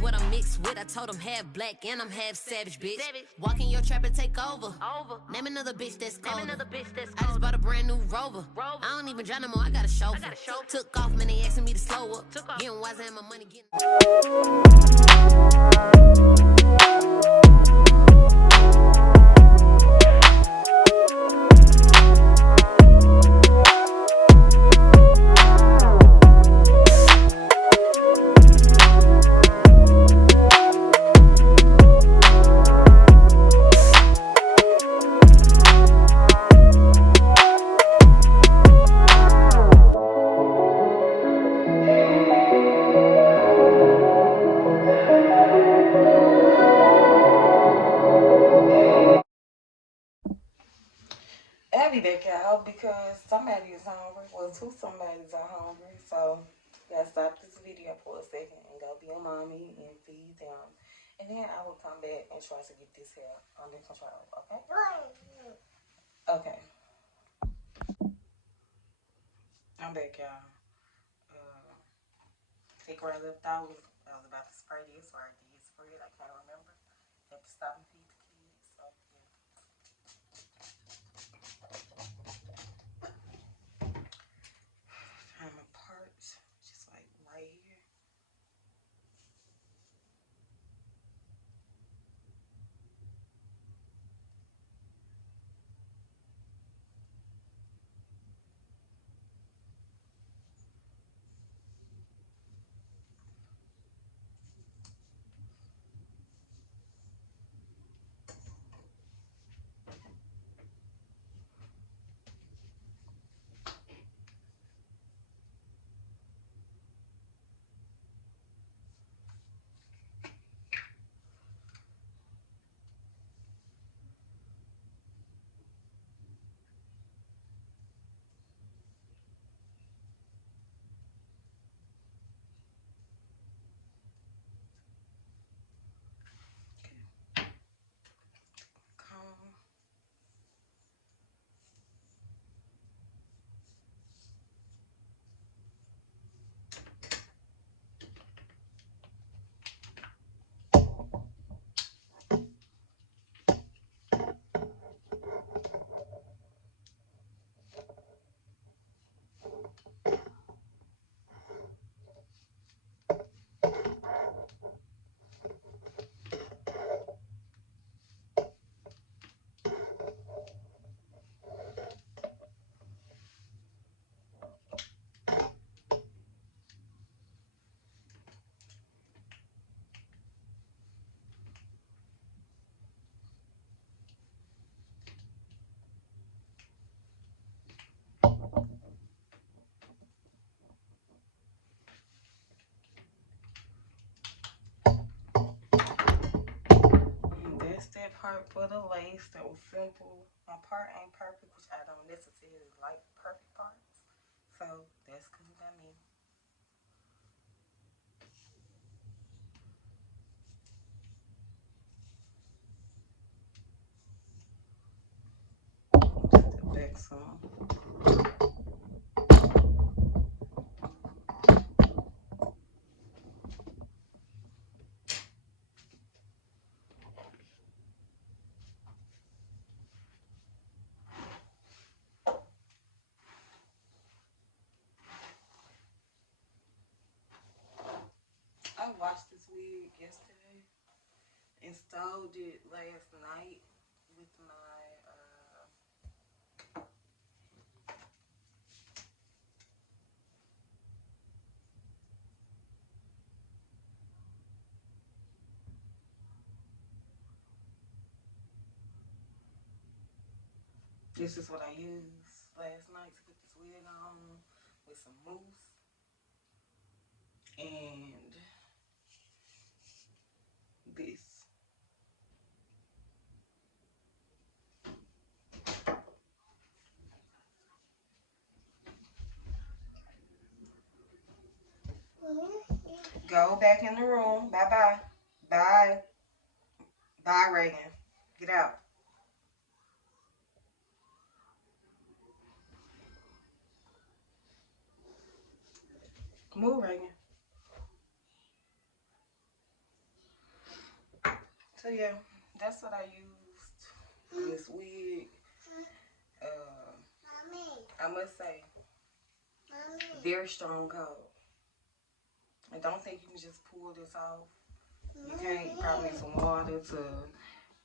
what I'm mixed with. I told him half black and I'm half savage, bitch. Walk in your trap and take over. Name another bitch that's cold. I just bought a brand new Rover. I don't even drive no more, I got a chauffeur. Took off, man, they asking me to slow up. Getting wise and my money getting... I'll be back out because somebody is hungry. Well, two somebodies are hungry. So, gotta stop this video for a second and go be a mommy and feed them. And then I will come back and try to get this hair under control. Okay? Okay. I'm back, y'all. Take where I left off. I was about to spray this or I did spray it. I can't remember. Have to stop and feed the kids. So, yeah. Find my parts, just like right here. That's that part for the lace. That was simple. My part ain't perfect, which I don't necessarily like perfect parts. So that's cool by me. Step back some. I watched this wig yesterday. Installed it last night with my this is what I used last night to put this wig on with some mousse and this. Go back in the room. Bye-bye. Bye. Bye, Reagan. Get out. Move, Reagan. yeah, that's what I used on this wig. I must say, very strong coat. I don't think you can just pull this off. You can't probably need some water to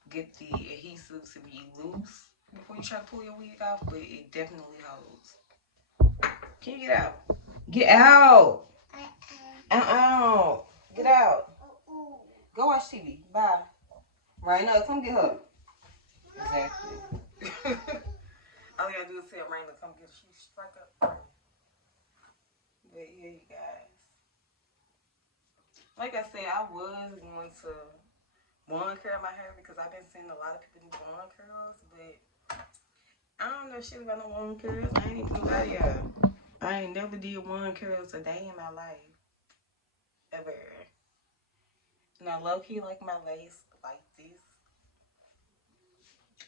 get the adhesive to be loose before you try to pull your wig off, but it definitely holds. Can you get out? Get out! Get out. Go watch TV. Bye. Raina, come get her. Exactly. All you gotta do is tell Raina, come get her. She's straight up. But yeah, you guys. Like I said, I was going to bond curl my hair because I've been seeing a lot of people do bond curls, but I don't know shit about no one curls. I ain't even gonna lie to y'all. I ain't never did one curls a day in my life. Ever. And I low-key like my lace like this.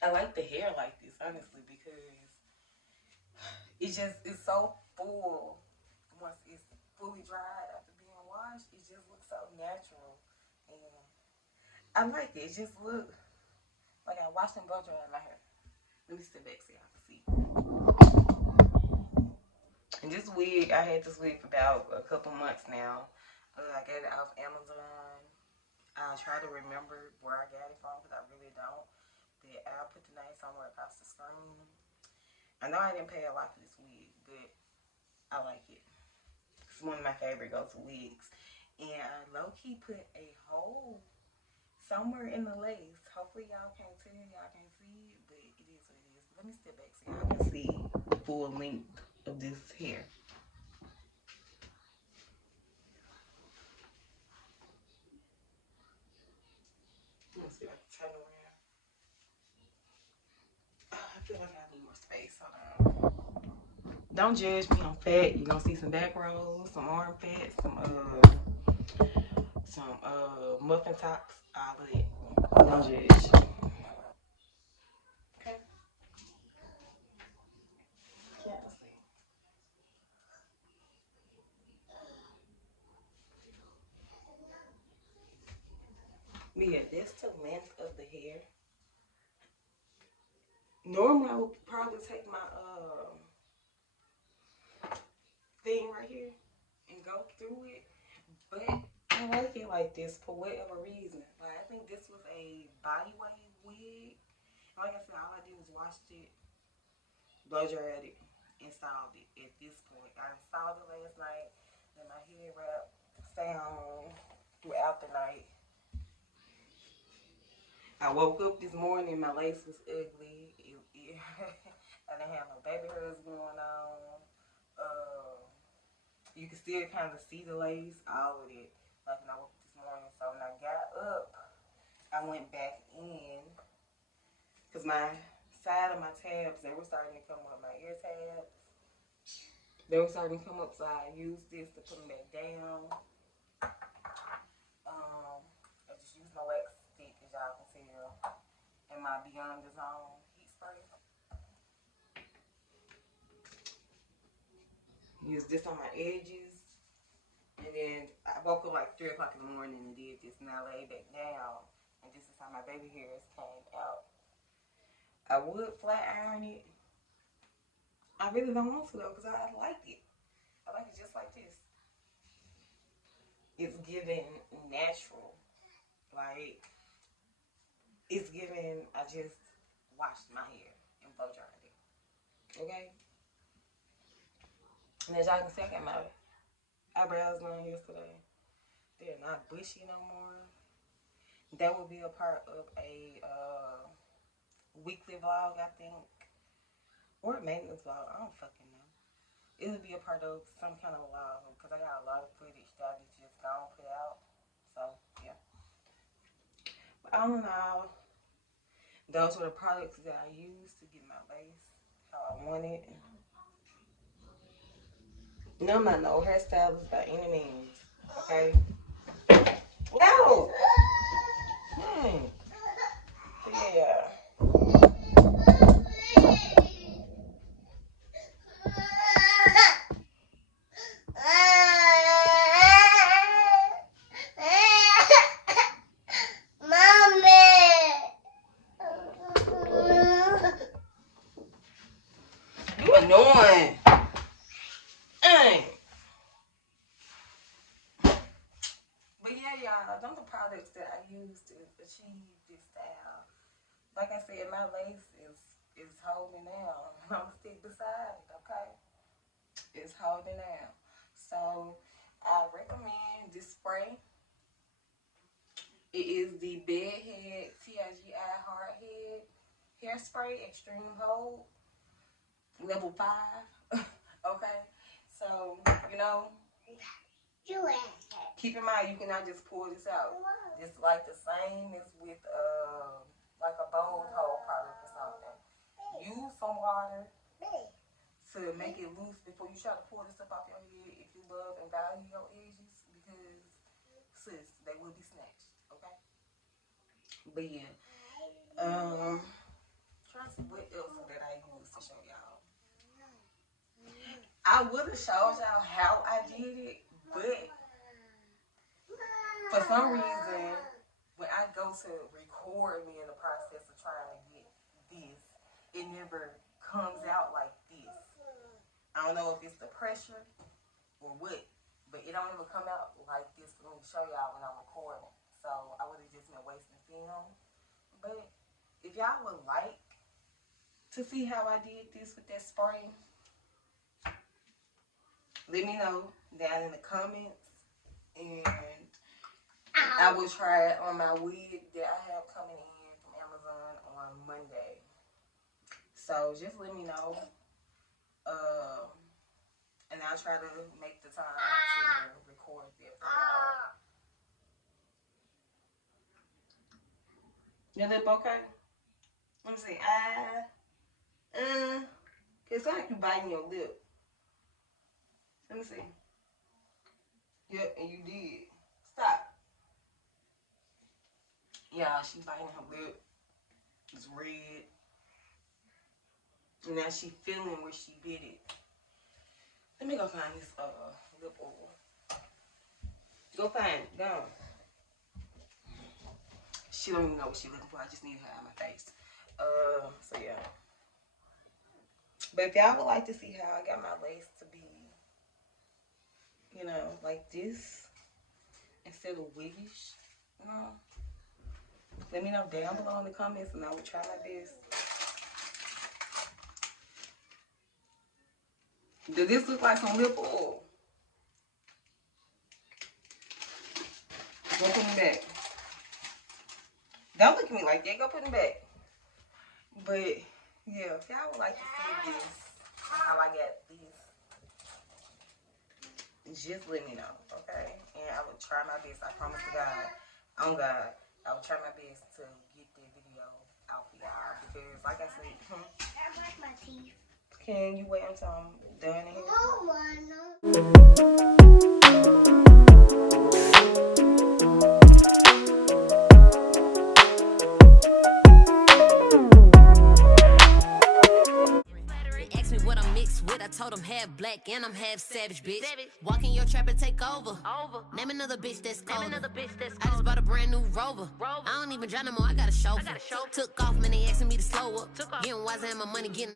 I like the hair like this, honestly, because it's so full. Once it's fully dried after being washed, it just looks so natural. And I like it. It just look like I washed and blow dried my hair. Let me step back so y'all can see. And this wig, I had this wig for about a couple months now. I got it off Amazon. I'll try to remember where I got it from because I really don't. But I'll put the name somewhere across the screen. I know I didn't pay a lot for this wig, but I like it. It's one of my favorite go-to wigs. And I low-key put a hole somewhere in the lace. Hopefully y'all can't tell, y'all can't see it, but it is what it is. Let me step back so y'all can see the full length of this hair. Let's see if I can turn around. I feel like I need more space. Hold on. Don't judge me on fat. You're gonna see some back rolls, some arm fat, some muffin tops, all of it. Don't judge. Okay. Yeah, let's see. But yeah, that's the length of the hair. Normally I would probably take my thing right here and go through it, but I like it like this for whatever reason. Like I think this was a body wave wig. Like I said, all I did was wash it, blow dried it, installed it at this point. I installed it last night, and my hair wrap stay on throughout the night. I woke up this morning, my lace was ugly. I didn't have no baby hairs going on. You can still kind of see the lace, all of it. Like when I woke up this morning. So when I got up, I went back in because my side of my tabs, they were starting to come up. My ear tabs, they were starting to come up. So I used this to put them back down. I just used my wax stick, as y'all can tell, and my Beyond the Zone heat spray. Use this on my edges. And then I woke up like 3 o'clock in the morning and did this, and I laid back down. And this is how my baby hairs came out. I would flat iron it. I really don't want to though, because I like it. I like it just like this. It's giving natural. Like, it's giving, I just washed my hair and blow dried it. Okay? And as y'all can see, I got my eyebrows done yesterday. They're not bushy no more. That will be a part of a weekly vlog, I think. Or a maintenance vlog. I don't fucking know. It'll be a part of some kind of vlog because I got a lot of footage that I just gonna put out. So, yeah. But all in all, those were the products that I used to get my lace how I want it. No, I'm not no hairstylist by any means. Okay? No! Dang. Yeah. Mommy! y'all, them the products that I use to achieve this style. Like I said, my lace is holding down. I'm gonna stick beside it, okay? It's holding down. So I recommend this spray. It is the BedHead Tigi HardHead Hairspray Extreme Hold Level 5. Okay, so you know, keep in mind you cannot just pull this out. It's like the same as with like a bone hold product or something. Use some water to make it loose before you try to pull this up off your head if you love and value your edges, because sis, they will be snatched, okay? But yeah, trying to see what else that I use to show y'all. I would have showed y'all how I did it, but for some reason, when I go to record me in the process of trying to get this, it never comes out like this. I don't know if it's the pressure or what, but it don't ever come out like this for me to show y'all when I'm recording. So I would have just been wasting film. But if y'all would like to see how I did this with that spray, let me know down in the comments, and I will try it on my wig that I have coming in from Amazon on Monday. So just let me know, and I'll try to make the time to record that for y'all. Your lip okay? Let me see. It's like you biting your lip. Let me see. Yep, and you did. Stop. Yeah, she's biting her lip. It's red. And now she feeling where she bit it. Let me go find this lip oil. Go find it. Go. She don't even know what she's looking for. I just need her out of my face. So yeah. But if y'all would like to see how I got my lace to be, you know, like this instead of wiggish, you know, let me know down below in the comments, and I will try my best. Does this look like some lip oil? Go put it back. Don't look at me like that. Go put it back. But yeah, if y'all would like to see this, how I got this, just let me know, okay? And I will try my best. I promise to God, on God, I will try my best to get the video out for y'all, because like I said, I brush my teeth. can you wait until I'm done here? I told him half black and I'm half savage, bitch. Walk in your trap and take over. Name another bitch that's cold. I just bought a brand new Rover. I don't even drive no more, I got a chauffeur. Took off, man, they asking me to slow up. Getting wiser and my money getting